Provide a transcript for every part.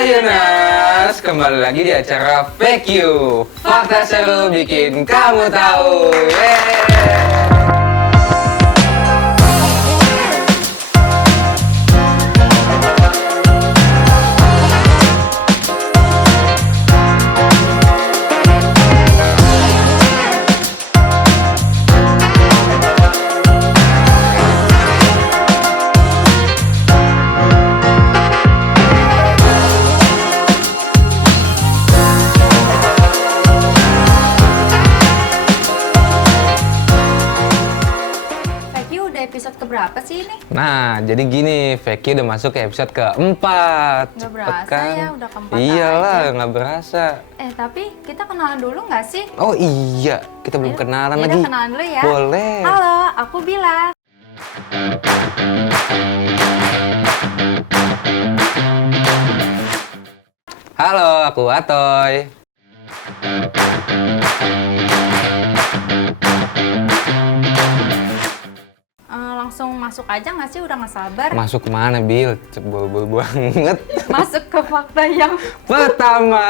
Yunus, kembali lagi di acara Fake You. Fakta seru bikin kamu tahu. Yeay. Episode keberapa sih ini? Nah, jadi gini, Feki udah masuk ke episode keempat. Nggak berasa kan? ya, udah keempat Iyalah, aja. nggak berasa. Tapi kita kenalan dulu nggak sih? Oh iya, kita belum kenalan Yaudah, lagi. kenalan dulu ya. Boleh. Halo, aku Bila. Halo, aku Atoy. Langsung masuk aja nggak sih? Udah nggak sabar. Masuk kemana, Bil? Cebol-bol banget. Masuk ke fakta yang pertama.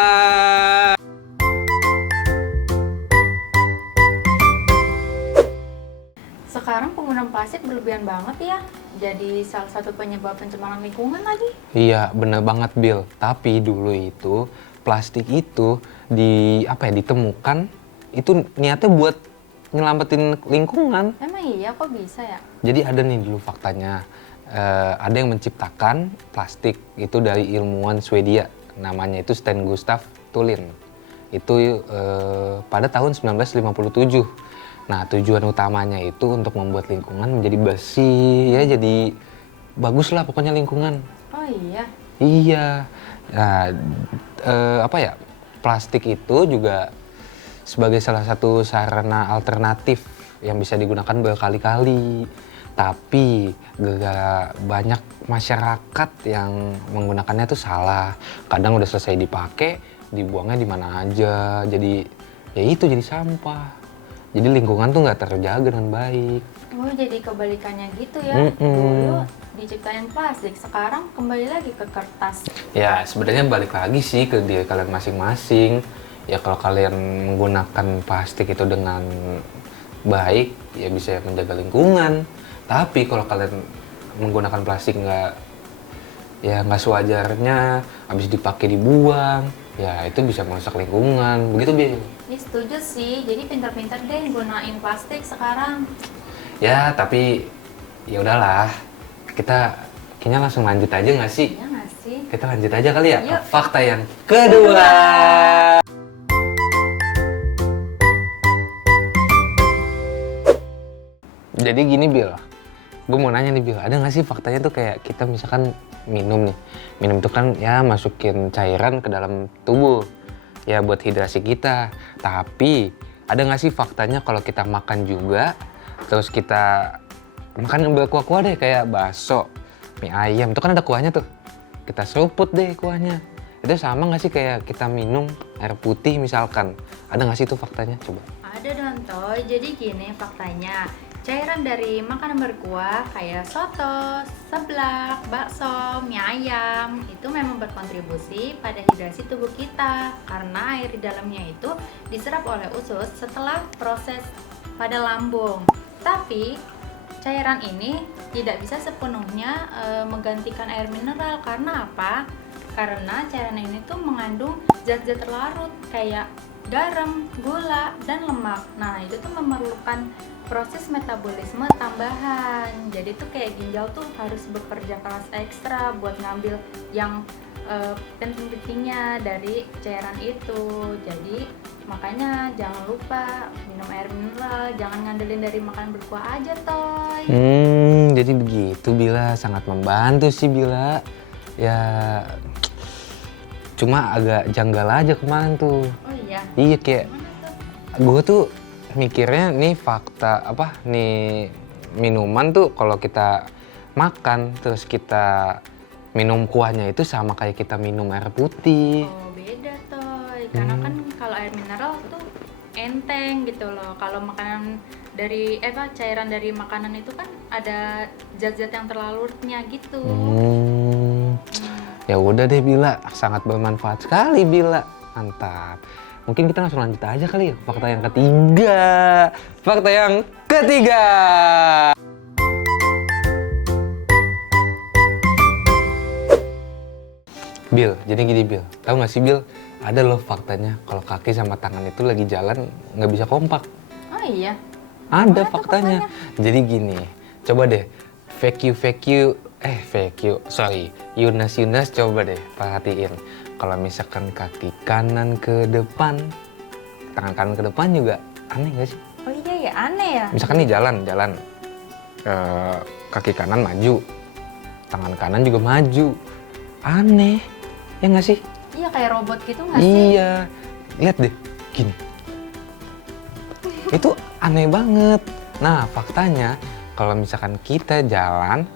sekarang penggunaan plastik berlebihan banget ya. Jadi salah satu penyebab pencemaran lingkungan lagi. Iya, bener banget, Bil. Tapi dulu itu plastik itu ditemukan itu niatnya buat nyelamatin lingkungan. Emang iya, kok bisa ya? Jadi ada nih dulu faktanya, ada yang menciptakan plastik itu dari ilmuwan Swedia, namanya itu Sten Gustaf Thulin. Itu pada tahun 1957. Nah, tujuan utamanya itu untuk membuat lingkungan menjadi bersih, ya jadi bagus lah pokoknya lingkungan. Oh iya? Iya. Nah, plastik itu juga sebagai salah satu sarana alternatif yang bisa digunakan berkali-kali. Tapi gak banyak masyarakat yang menggunakannya tuh salah. Kadang udah selesai dipakai, dibuangnya di mana aja. Jadi ya itu jadi sampah. Jadi lingkungan tuh nggak terjaga dengan baik. Oh, jadi kebalikannya gitu ya. Dulu diciptain plastik, sekarang kembali lagi ke kertas. Ya sebenarnya balik lagi sih ke diri kalian masing-masing. Ya kalau kalian menggunakan plastik itu dengan baik, ya bisa menjaga lingkungan. Tapi kalau kalian menggunakan plastik nggak sewajarnya, habis dipakai dibuang, ya itu bisa merusak lingkungan. Begitu, Bil? Ya setuju sih, jadi pintar-pintar deh gunain plastik sekarang. Ya tapi ya udahlah, kita kayaknya langsung lanjut aja nggak sih? Iya nggak sih? Kita lanjut aja kali ya ke Yuk. fakta yang kedua. Jadi gini, Bil, gue mau nanya nih, Bil, ada nggak sih faktanya tuh kayak kita misalkan minum itu kan ya masukin cairan ke dalam tubuh ya buat hidrasi kita, tapi ada nggak sih faktanya kalau kita makan juga terus kita makan yang berkuah-kuah deh kayak bakso, mie ayam, itu kan ada kuahnya tuh, kita seruput deh kuahnya, itu sama nggak sih kayak kita minum air putih misalkan, ada nggak sih itu faktanya? Coba. Ada dong Toy, jadi gini faktanya. Cairan dari makanan berkuah kayak soto, seblak, bakso, mie ayam itu memang berkontribusi pada hidrasi tubuh kita karena air di dalamnya itu diserap oleh usus setelah proses pada lambung. Tapi cairan ini tidak bisa sepenuhnya menggantikan air mineral. Karena apa? Karena cairan ini tuh mengandung zat-zat terlarut kayak garam, gula, dan lemak. Nah, itu tuh memerlukan proses metabolisme tambahan. Jadi tuh kayak ginjal tuh harus bekerja keras ekstra buat ngambil yang penting-pentingnya dari cairan itu. Jadi makanya jangan lupa minum air mineral, jangan ngandelin dari makanan berkuah aja, Toy. Jadi begitu, Bila, sangat membantu sih, Bila. Ya cuma agak janggal aja kemarin tuh. Oh iya? Iya, kayak gue tuh mikirnya nih fakta minuman tuh kalau kita makan terus kita minum kuahnya itu sama kayak kita minum air putih. Oh beda Toy, karena kan kalau air mineral tuh enteng gitu loh. Kalau makanan dari cairan dari makanan itu kan ada zat-zat yang terlarutnya gitu. Ya udah deh Bila, sangat bermanfaat sekali Bila. Mantap. Mungkin kita langsung lanjut aja kali ya, fakta yang ketiga. Fakta yang ketiga. Bil, jadi gini Bil, tahu nggak sih Bil, ada loh faktanya kalau kaki sama tangan itu lagi jalan nggak bisa kompak. Oh iya? Ada Mana tuh faktanya. Jadi gini, coba deh, Yunas coba deh perhatiin. Kalau misalkan kaki kanan ke depan, tangan kanan ke depan juga aneh nggak sih? Oh iya ya, aneh ya? Misalkan nih jalan, kaki kanan maju, tangan kanan juga maju, aneh, ya nggak sih? Iya, kayak robot gitu nggak sih? Iya, lihat deh, gini. Itu aneh banget. Nah, faktanya kalau misalkan kita jalan,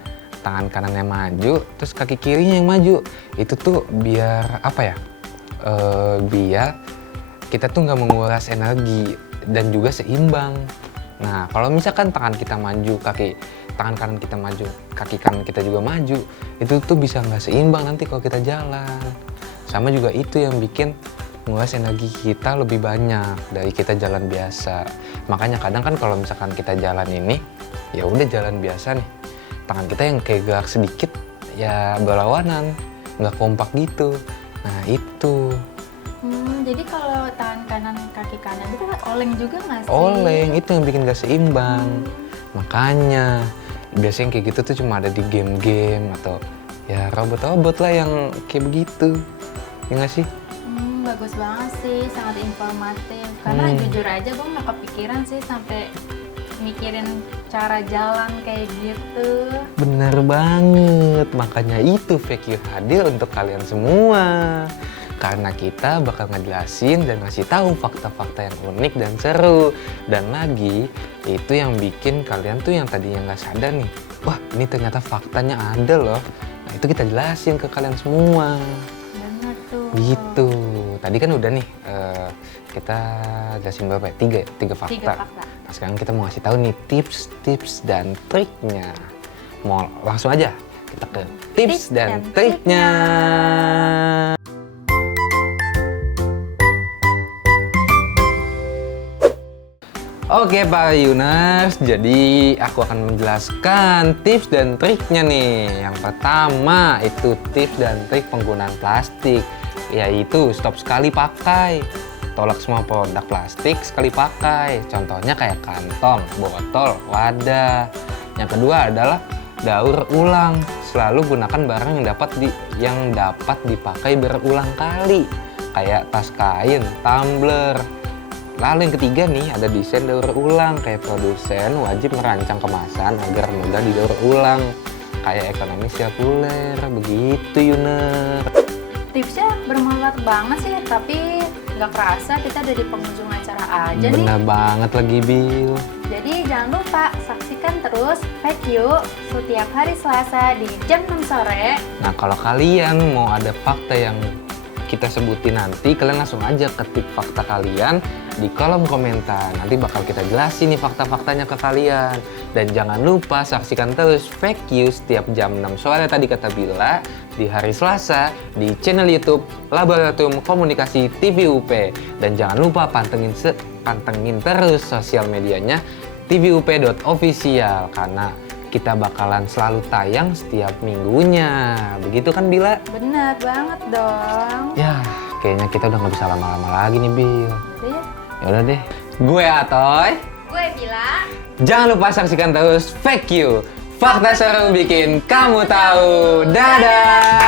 tangan kanannya maju, terus kaki kirinya yang maju, itu tuh biar apa ya? Biar kita tuh nggak menguras energi dan juga seimbang. Nah, kalau misalkan tangan kita maju, tangan kanan kita maju, kaki kanan kita juga maju, itu tuh bisa nggak seimbang nanti kalau kita jalan. Sama juga itu yang bikin menguras energi kita lebih banyak dari kita jalan biasa. Makanya kadang kan kalau misalkan kita jalan ini, ya udah jalan biasa nih, tangan kita yang kayak gerak sedikit, ya berlawanan, nggak kompak gitu. Nah itu. Jadi kalau tangan kanan, kaki kanan itu oleng juga nggak sih? Oleng, itu yang bikin gak seimbang. Makanya biasanya kayak gitu tuh cuma ada di game-game atau ya robot-robot lah yang kayak begitu. Ya nggak sih? Bagus banget sih, sangat informatif. Karena jujur aja gue nggak kepikiran sih sampai mikirin cara jalan kayak gitu. Bener banget, makanya itu VQ hadir untuk kalian semua. Karena kita bakal ngejelasin dan ngasih tahu fakta-fakta yang unik dan seru. Dan lagi, itu yang bikin kalian tuh yang tadinya nggak sadar nih, wah ini ternyata faktanya ada loh. Nah itu kita jelasin ke kalian semua. Bener tuh. Gitu. Tadi kan udah nih, kita jelasin berapa ya? Tiga fakta. 3 fakta. Nah sekarang kita mau ngasih tahu nih tips dan triknya. Mau langsung aja kita ke tips dan triknya. Oke Pak Yunas, jadi aku akan menjelaskan tips dan triknya nih. Yang pertama itu tips dan trik penggunaan plastik, yaitu stop sekali pakai. Tolak semua produk plastik sekali pakai. Contohnya kayak kantong, botol, wadah. Yang kedua adalah daur ulang. Selalu gunakan barang yang dapat dipakai berulang kali, kayak tas kain, tumbler. Lalu yang ketiga nih, ada desain daur ulang. Kayak produsen wajib merancang kemasan agar mudah didaur ulang. Kayak ekonomi sirkuler, begitu Yuner. Tipsnya bermanfaat banget sih, tapi nggak kerasa kita ada di penghujung acara aja nih. Bener banget lagi Bil. Jadi jangan lupa saksikan terus VQ setiap hari Selasa di jam 6 sore. Nah kalau kalian mau ada fakta yang kita sebutin nanti, kalian langsung aja ketik fakta kalian di kolom komentar. Nanti bakal kita jelasin nih fakta-faktanya ke kalian. Dan jangan lupa saksikan terus VQ setiap jam 6 sore tadi kata Bila di hari Selasa di channel YouTube Laboratorium Komunikasi TV UP. Dan jangan lupa pantengin terus sosial medianya tvup.official karena kita bakalan selalu tayang setiap minggunya. Begitu kan Bila? Bener banget dong. Ya, kayaknya kita udah nggak bisa lama-lama lagi nih Bil. Udah ya? Yaudah deh. Gue Atoy. Gue Bila. Jangan lupa saksikan terus VQ. Fakta seru bikin kamu tahu. Dadah!